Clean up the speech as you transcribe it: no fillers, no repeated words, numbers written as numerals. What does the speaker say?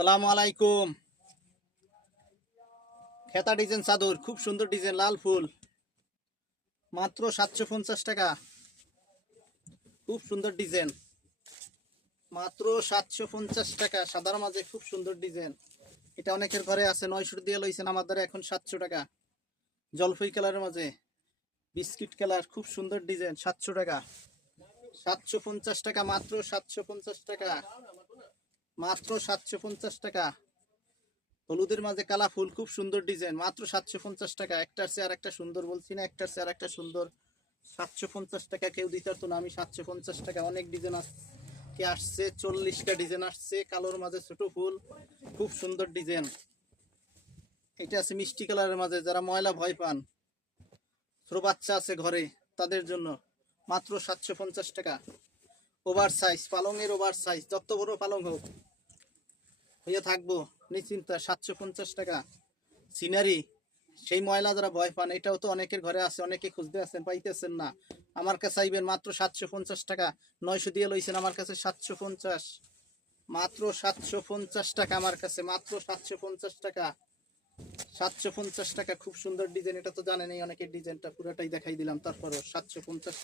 সালামু আলাইকুম। খেতা ডিজাইন চাদর, খুব সুন্দর ডিজাইন, লাল ফুল, মাত্র 750 টাকা। খুব সুন্দর ডিজাইন, মাত্র 750 টাকা। সাদার মাঝে খুব সুন্দর ডিজাইন। এটা অনেকের ঘরে আছে, 900 দিয়ে লইছেন, আমার দ্বারা এখন 700 টাকা। জলপাই কালারের মাঝে বিস্কিট কালার, খুব সুন্দর ডিজাইন, 700 টাকা। 750 টাকা, মাত্র 750 টাকা, মাত্র 750 টাকা। হলুদের মাঝে কালা ফুল, খুব সুন্দর ডিজাইন, মাত্র 750 টাকা। একটার চেয়ে আর একটা সুন্দর, বলছি না একটার চেয়ে আর একটা সুন্দর। 750 টাকা কেউ দিতে পারতো না, আমি 750 টাকা। অনেক ডিজাইন আসছে, 40টা ডিজাইন আসছে। কালোর মাঝে ছোট ফুল, খুব সুন্দর ডিজাইন। এটা আছে মিষ্টি কালারের মাঝে, যারা ময়লা ভয় পান, ছোট বাচ্চা আছে ঘরে, তাদের জন্য মাত্র 750 টাকা। ওভার সাইজ পালংয়ের, ওভার সাইজ যত বড় পালং হোক হইয়া থাকবো নিশ্চিন্তা। 750 টাকা। সিনারি, সেই ময়লা যারা ভয় পান, এটাও তো অনেকের ঘরে আছে, অনেকে খুঁজতে আছেন, পাইতেছেন না। আমার কাছে আইবেন, মাত্র 750 টাকা। 900 দিয়ে লইছেন, আমার কাছে 750, মাত্র 750 টাকা আমার কাছে, মাত্র 750 টাকা। 750 টাকা, খুব সুন্দর ডিজাইন। এটা তো জানেনই অনেকের, ডিজাইনটা পুরোটাই দেখাই দিলাম, তারপরও 750।